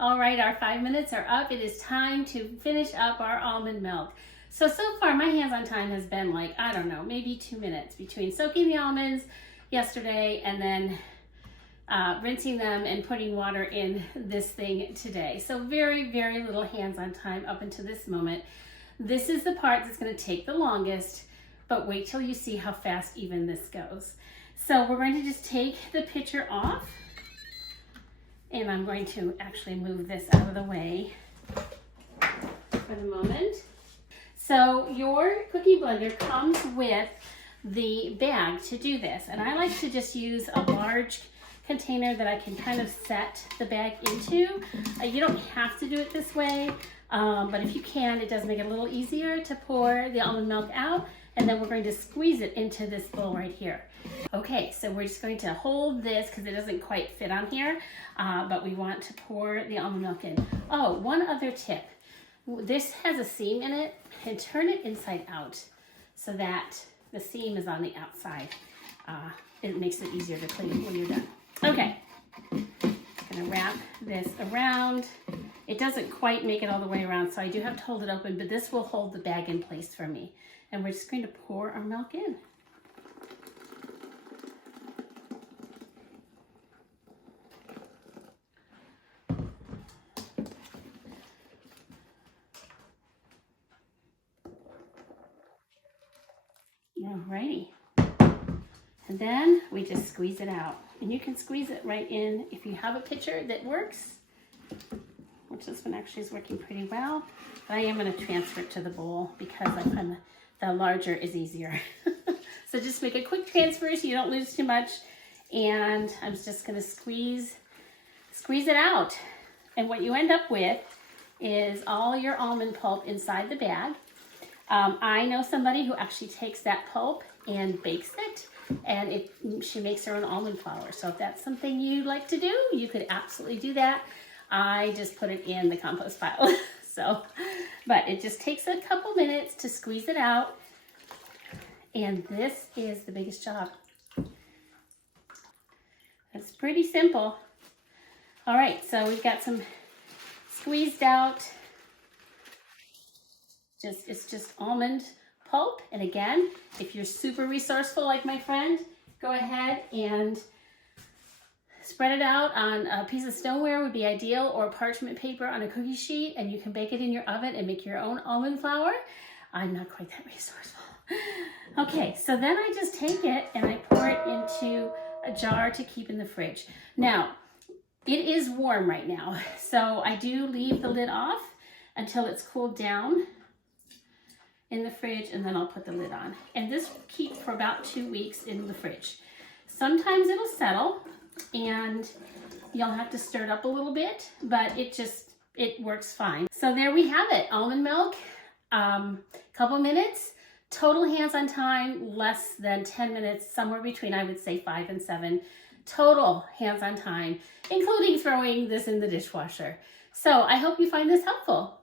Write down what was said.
All right, our 5 minutes are up. It is time to finish up our almond milk. So far my hands-on time has been like, I don't know, maybe 2 minutes between soaking the almonds yesterday and then rinsing them and putting water in this thing today. So very, very little hands-on time up until this moment. This is the part that's going to take the longest, but wait till you see how fast even this goes. So we're going to just take the pitcher off, and I'm going to actually move this out of the way for the moment. So your cookie blender comes with the bag to do this, and I like to just use a large container that I can kind of set the bag into. You don't have to do it this way, but if you can, it does make it a little easier to pour the almond milk out, and then we're going to squeeze it into this bowl right here. Okay, so we're just going to hold this because it doesn't quite fit on here, but we want to pour the almond milk in. Oh, one other tip. This has a seam in it, and turn it inside out so that the seam is on the outside. It makes it easier to clean when you're done. Okay, I'm gonna wrap this around. It doesn't quite make it all the way around, so I do have to hold it open, but this will hold the bag in place for me. And we're just going to pour our milk in. Alrighty. And then we just squeeze it out. And you can squeeze it right in if you have a pitcher that works, which this one actually is working pretty well. But I am going to transfer it to the bowl because I find the larger is easier. So just make a quick transfer so you don't lose too much. And I'm just going to squeeze it out. And what you end up with is all your almond pulp inside the bag. I know somebody who actually takes that pulp and bakes it, and she makes her own almond flour. So if that's something you like to do, you could absolutely do that. I just put it in the compost pile. But it just takes a couple minutes to squeeze it out, and this is the biggest job. It's pretty simple. All right, so we've got some squeezed out. It's just almond pulp. And again, if you're super resourceful like my friend, go ahead and spread it out on a piece of stoneware would be ideal, or parchment paper on a cookie sheet, and you can bake it in your oven and make your own almond flour. I'm not quite that resourceful. Okay, so then I just take it and I pour it into a jar to keep in the fridge. Now, it is warm right now, so I do leave the lid off until it's cooled down in the fridge, and then I'll put the lid on. And this will keep for about 2 weeks in the fridge. Sometimes it'll settle and you'll have to stir it up a little bit, but it works fine. So there we have it, almond milk, couple minutes, total hands-on time, less than 10 minutes, somewhere between, I would say, 5 and 7, total hands-on time, including throwing this in the dishwasher. So I hope you find this helpful.